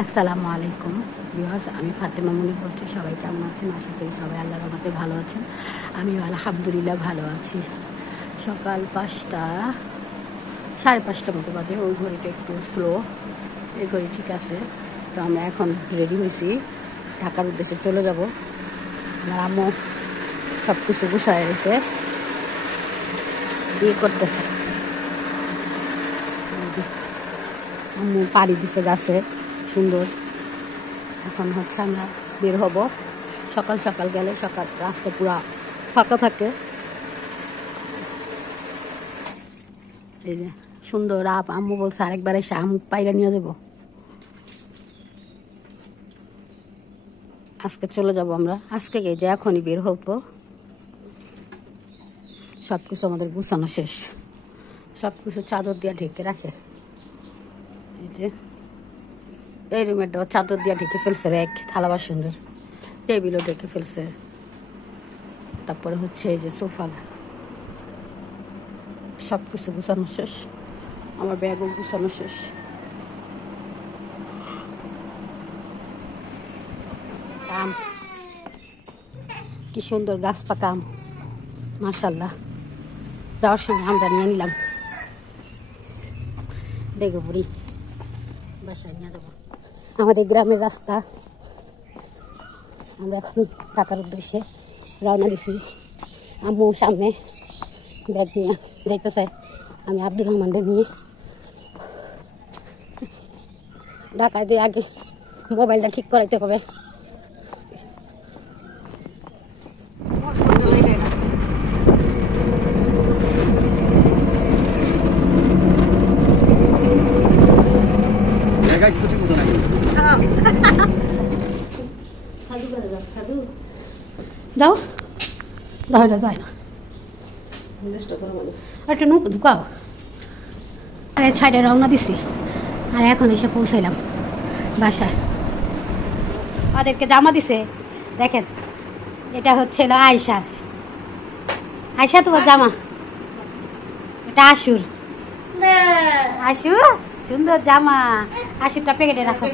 আসসালামু আলাইকুম ভিউয়ার্স, আমি ফাতেমা মনি বলছি। সবাই কেমন আছেন? আশা করি সবাই আল্লাহর রহমতে ভালো আছেন। আমি আলহামদুলিল্লাহ ভালো আছি। সকাল 5টা, 5:30 মতো বাজে। ওই ঘড়িটা একটু স্লো, এই ঘড়ি ঠিক আছে। তো আমরা এখন রেডি হয়েছি, ঢাকার উদ্দেশ্যে চলে যাব। আমার আম্মু সব কিছু গুছায় রয়েছে, বিয়ে করতেছে। আম্মু পাড়ি দিছে গাছে, সুন্দর। এখন হচ্ছে আমরা বের হব। সকাল সকাল গেলে সকাল রাস্তা পুরা ফাঁকা থাকে। এই যে সুন্দর আম্মু বলছে আরেকবার এসে আম পাইরা নিয়ে যাবো। আজকে চলে যাব আমরা, আজকে যে এখনই বের হবো। সব কিছু আমাদের গুছানো শেষ, সব কিছু চাদর দিয়ে ঢেকে রাখে। এই যে এই রুমেরটাও চাদর দিয়ে ঢেকে ফেলছে, র্যাক থালা বাসনের, টেবিলও ঢেকে ফেলছে। তারপরে হচ্ছে এই যে সোফা, সব কিছু গুছানো শেষ। আমার ব্যাগও গুছানো শেষ। আম কি সুন্দর গাছ পাকা আম, মাশাআল্লাহ। যাওয়ার সময় আমরা নিয়ে নিলাম। দেখো বুড়ি বাসায় নিয়ে যাবো। আমাদের গ্রামের রাস্তা। আমরা এখন ঢাকার উদ্দেশ্যে রওনা দিছি। আম্মু সামনে ব্যাগ নিয়ে যাইতেছে, আমি আব্দুর রহমানদের নিয়ে। ঢাকায় যে আগে মোবাইলটা ঠিক করাইতে হবে। যাও দরজা যায় না, একটু নুক ঢুকাও। আরে ছাইডে রওনা দিছি, আর এখন এসে পৌঁছাইলাম বাসায়। ওদেরকে জামা দিছে, দেখেন এটা হচ্ছে আয়সা। আয়সা তোমার জামা, এটা আশুর। আশু সুন্দর জামা, আশুরটা প্যাকেটে রাখো।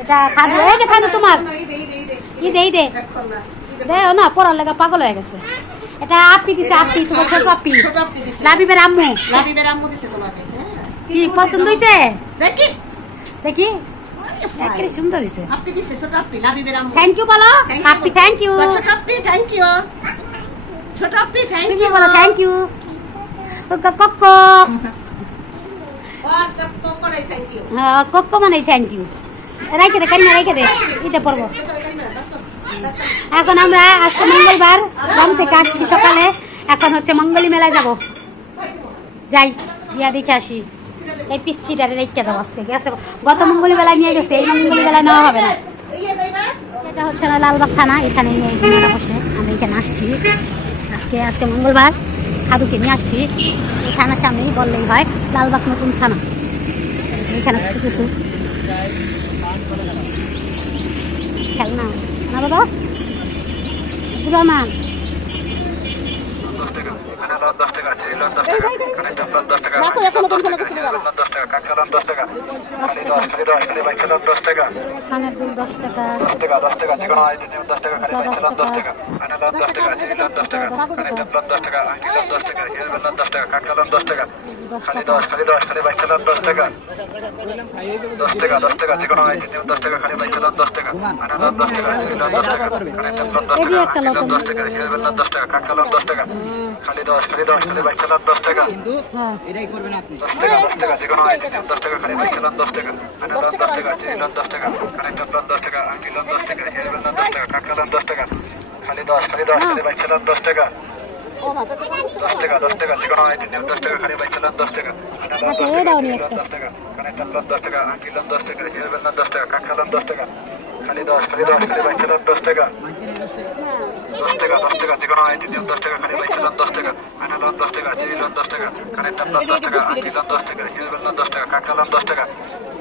এটা খাদু, এই যে খাদু তোমার। ঈদে ঈদে দেও না, পড়ার লাগা পাগল হয়ে গেছে। এটা আপনি দিছে, আপনি তোমার ছোট আপনি, লাবিবের আম্মু। লাবিবের আম্মু দিছে তোমাকে। কি পছন্দ হইছে? দেখি দেখি, একেবারে সুন্দর হইছে। আপনি দিছে ছোট আপনি, লাবিবের আম্মু। থ্যাংক ইউ বলো। আপনি থ্যাংক ইউ। ছোট আপনি থ্যাংক ইউ। ছোট আপনি থ্যাংক ইউ। তুমি বলো থ্যাংক ইউ। কোকো আর কোকো করে থ্যাংক ইউ। হ্যাঁ, কোকো মানে থ্যাংক ইউ। রাইখে দে কারিনা, রাইখে দে, ইতে পড়বো। এখন আমরা আজকে মঙ্গলবার গ্রাম থেকে আসছি সকালে। এখন হচ্ছে মঙ্গলী মেলায় যাব, যাই গিয়া দেখে আসি। এই পিচ্ছিটারে রেখে যাবো আজকে। গেছে গত মঙ্গলী মেলায় নিয়ে গেছে, এই মঙ্গলী মেলায় নেওয়া হবে না। এটা হচ্ছে না লালবাগ থানা, এখানে নিয়ে মেলা বসে। আমি এখানে আসছি আজকে মঙ্গলবার, খাদুকে নিয়ে আসছি। এই থানার সামনেই বললেই হয়, লালবাগ নতুন থানা। এখানে কিছু খেলনা না বাবা রহমান। খানের দুল 10 টাকা, 10 টাকা, 10 টাকা। খালি 10 খালি বাইক চালান 10 টাকা। এটাই করবেন আপনি। 10 টাকা যে কোনো আইটেম 10 টাকা, খালি বাইক চালান 10 টাকা। 10 টাকা চিলান 10 টাকা, কানেক্টর 10 টাকা, আইটিলান 10 টাকা, হেয়ারবেল 10 টাকা, কাকালান 10 টাকা। খালি 10 খালি বাইক চালান 10 টাকা। 10 টাকা যে কোনো আইটেম 10 টাকা, খালি বাইক চালান 10 টাকা। 10 টাকা, কানেক্টর 10 টাকা, আইটিলান 10 টাকা, হেয়ারবেল 10 টাকা, কাকালান 10 টাকা। খালি 10 খালি বাইক চালান 10 টাকা। 10 টাকা যে কোনো আইটেম 10 টাকা, খালি বাইক চালান 10 টাকা। আইনালান 10 টাকা, চিলান 10 টাকা, কানেক্টর 10 টাকা, আইটিলান 10 টাকা, হেয়ারবেল 10 টাকা, কাকালান 10 টাকা।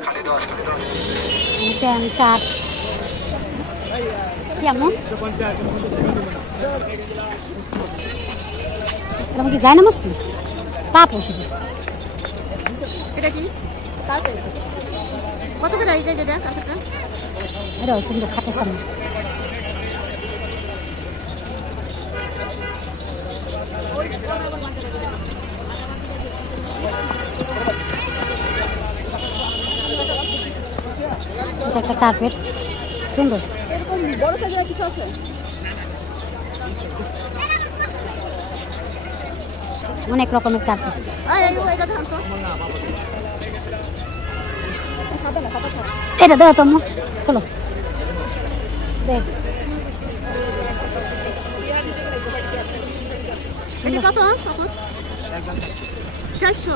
খালি 10 আমি 7 কেমন কি যায় না মস্তি পাপ ওষুধ। এটা কি কত করে এই যে যেটা কাঁচাটা? এটাও সুন্দর খাটের সামনে। এটা একটা কার্পেট সুন্দর। এরকম বড় সাইজের কিছু আছে? অনেক রকমের কার্পেট। এটা ধান তো এটা দাও তুমি খোলো দেখ। এটা কত? 400।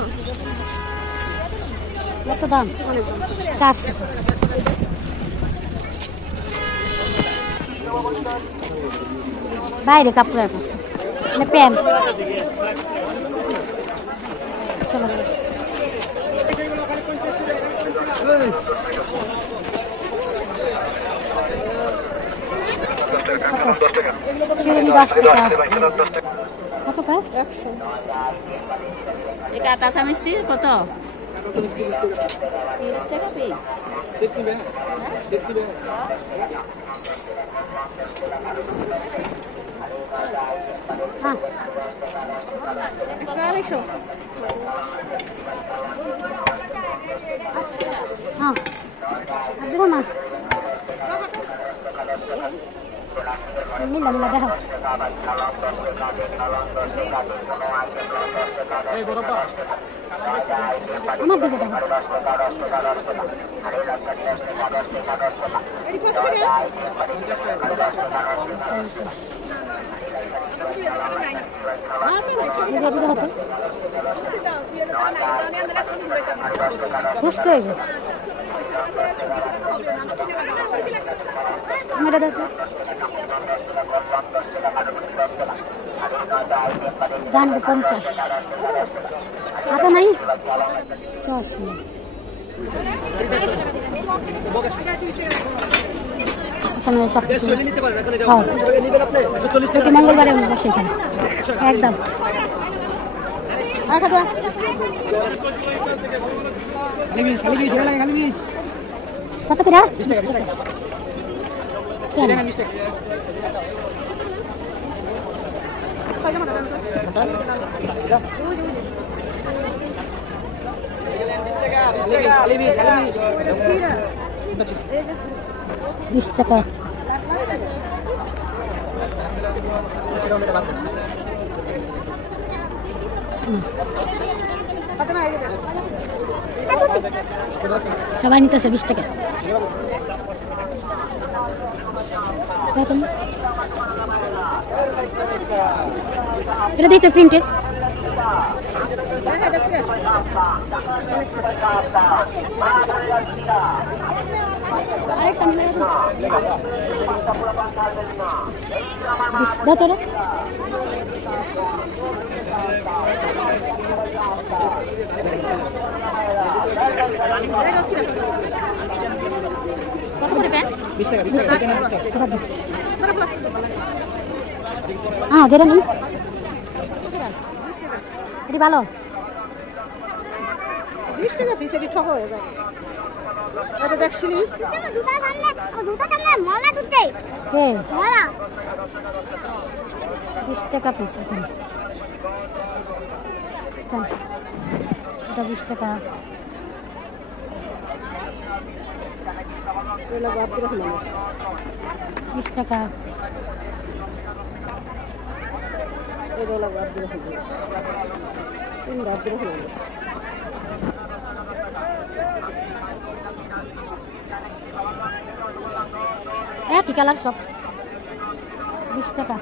কত দাম? 400। বাইরে কাপড়ের পাশে মানে প্যান্ট। চলো শিরোনি 10 টাকা। কত পায়? 100। এটা কাঁচা মিষ্টি কত? 30 টাকা পিস। হ্যাঁ 250। হ্যাঁ আর দেবো না মিলা মিলা দেখো। আমার দিকে দেখো। বুঝতে হইবে মেরে দেখো। জানবে 50 হাতে নাই চশমা। এখানে সব কিছু প্রতি মঙ্গলবারে বসে এখানে একদম। কত করে? 20 টাকা। 20 টাকা। সবাই নিতেছে 20 টাকা। এটা দিই তো প্রিন্টের। আরেকটা তোরা কত করে প্যান্ট? 20 টাকা। 20 টাকা না 20 টাকা। হ্যাঁ যেটা নিন এটি ভালো। 20 টাকা পিস এটি ঠক হয়ে যায়। এটা দেখছিলি? কে 20 টাকা পিস এখানে। এটা 20 টাকা। এগুলো বাদ দিয়ে রাখলাম। 20 টাকা। এগুলো বাদ দিয়ে রাখলাম। তিন বাদ দিয়ে রাখলাম। একই কালার সব 20 টাকা।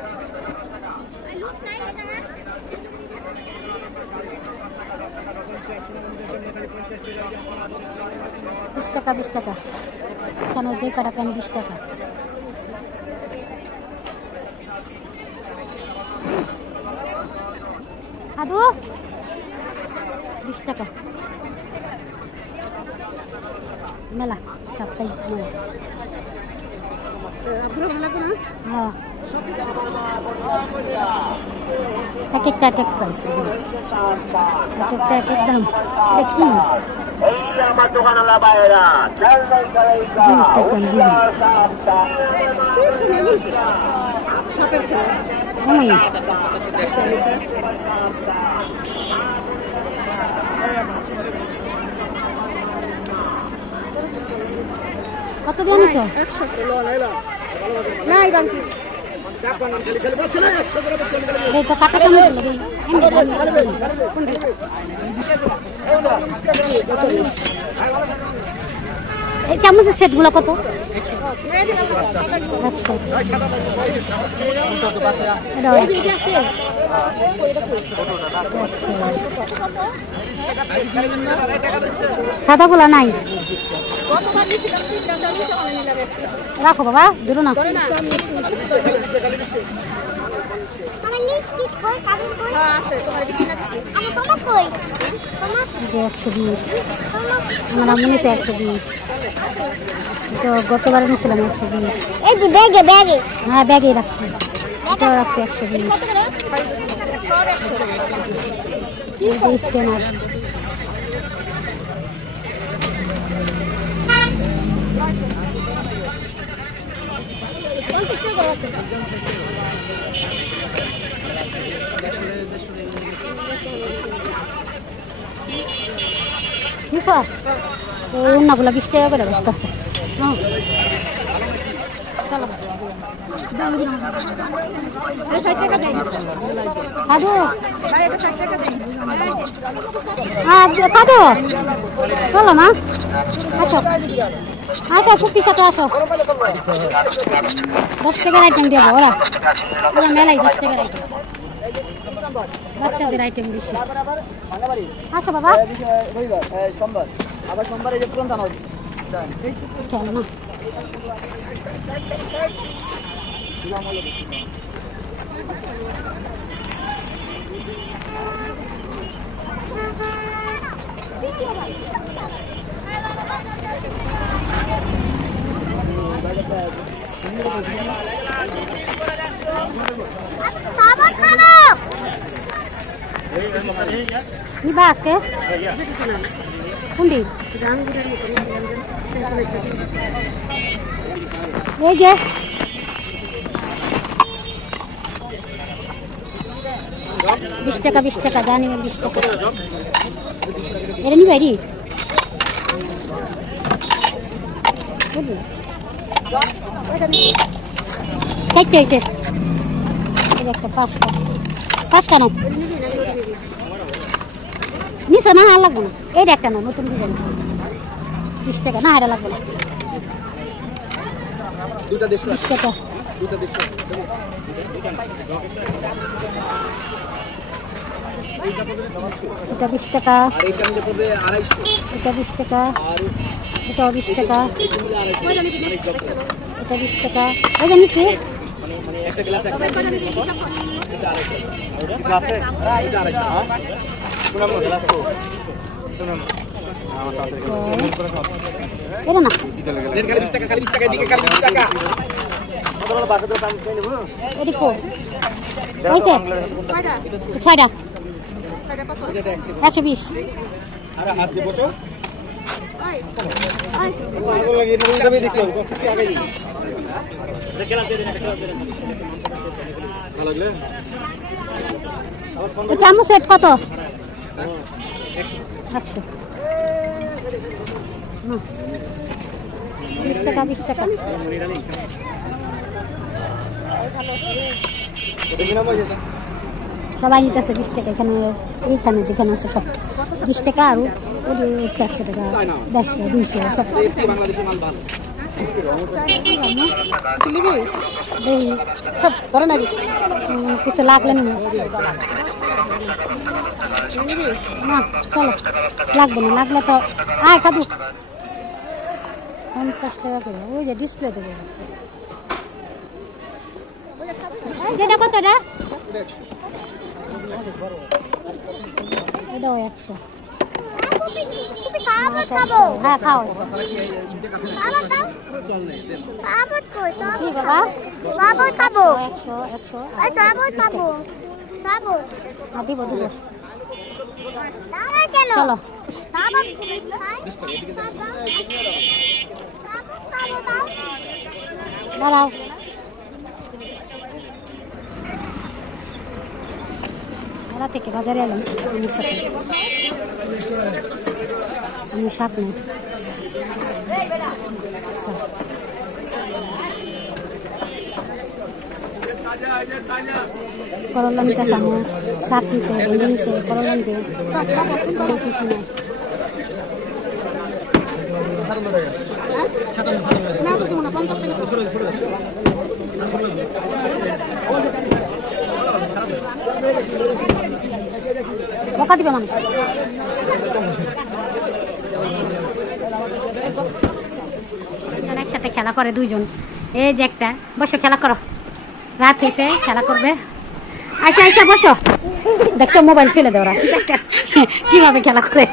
বিশ টাকা 20 টাকা। এখানে যে কাটা প্যান 20 টাকা। আদু 20 টাকা। মেলা সবটাই মেলা। হ্যাঁ এক একটা এক এক প্রাইস, এক একটা এক এক দাম। এটা কি আমার দোকানওয়ালা বাইরা কত দিয়ে নিছ? নাই বাকি এই তো কাটা চামচ এই চামচের সেটগুলো কত? 100 সাদাগুলা নাই, রাখো বাবা, দূর না। আমরা মনে তো 120, তো গতবারে নিয়েছিলাম 120। হ্যাঁ ব্যাগে রাখছি, এটাও রাখছি 120। স্টেনার অন্যগুলো 20 টাকা করে বসতেছে। চলো মা, আসো আসো, পুপির সাথে আসো। 10 টাকার আইটেম দেবো, ওরা মেলাই 10 টাকার আইটেম, বাচ্চাদের আইটেম বেশি। আসো বাবা, সোমবার আবার সোমবারে যে পুরন থানা হচ্ছে চলো না। নিবা আজকে কোনটি? এই যে 20 টাকা 20 টাকা জানি 20 টাকা এটা নিবা রি চারটে হয়েছে, একটা 5টা নাও নিচে না, আর লাগবে না। এইটা একটা নাও, নতুন ডিজাইন 20 টাকা না, এটা লাগবে না। 20 টাকা এটা 20 টাকা, এটা 20 টাকা, এটা 20 টাকা, এটা 20 টাকা। এই জানিস এটা না, এটি কো হয়েছে 6টা 120। চামচ সেট কত? 100। 20 টাকা 20 টাকা। সবাই নিতেছে 20 টাকা, এখানে এইখানে যেখানে আছে সব 20 টাকা, আর ওটি হচ্ছে 100 টাকা, 150 200 সব। কিছু লাগলে নিব না, চলো লাগবে না, লাগলে তো আয় খাদু 50 টাকা করে। ওই যে ডিসপ্লে দেবে যেটা কতটা, এটাও 100। হ্যাঁ খাও কি বাবা, 100 দিব দিব। চলো দাঁড়াও মেলা থেকে বাজারে এলাম আমি সাত মিনিট করলা নিতে সামনে শাক নিছে ভেন্ডি নিছে করলা নিতে বকা দিবে মানুষ একসাথে খেলা করে দুইজন এই যে একটা বসো খেলা করো রাত হয়েছে খেলা করবে আচ্ছা আচ্ছা বসো দেখছো মোবাইল ফেলে দেওয়া কিভাবে খেলা করে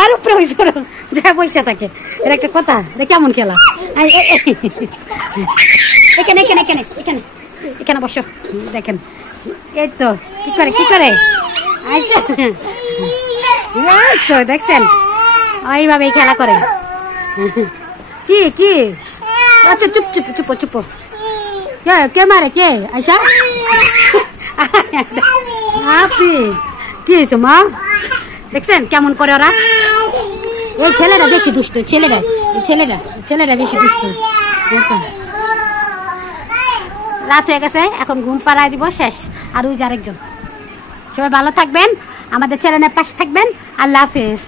আর উপরে হয়েছে যা বসে থাকে এর একটা কথা কেমন খেলা এখানে এখানে এখানে এখানে এখানে বসো দেখেন এই তো কি করে আচ্ছা দেখছেন ওইভাবেই খেলা করে কি আচ্ছা চুপ চুপ চুপ চুপ কে মারে কে আইসা আপনি কি হয়েছে মা দেখছেন কেমন করে ওরা এই ছেলেটা বেশি দুষ্ট ছেলেটা বেশি দুষ্ট রাত হয়ে গেছে এখন ঘুম পাড়ায় দিব শেষ আর ওই যে আরেকজন সবাই ভালো থাকবেন আমাদের চ্যানেলের পাশে থাকবেন আল্লাহ হাফেজ।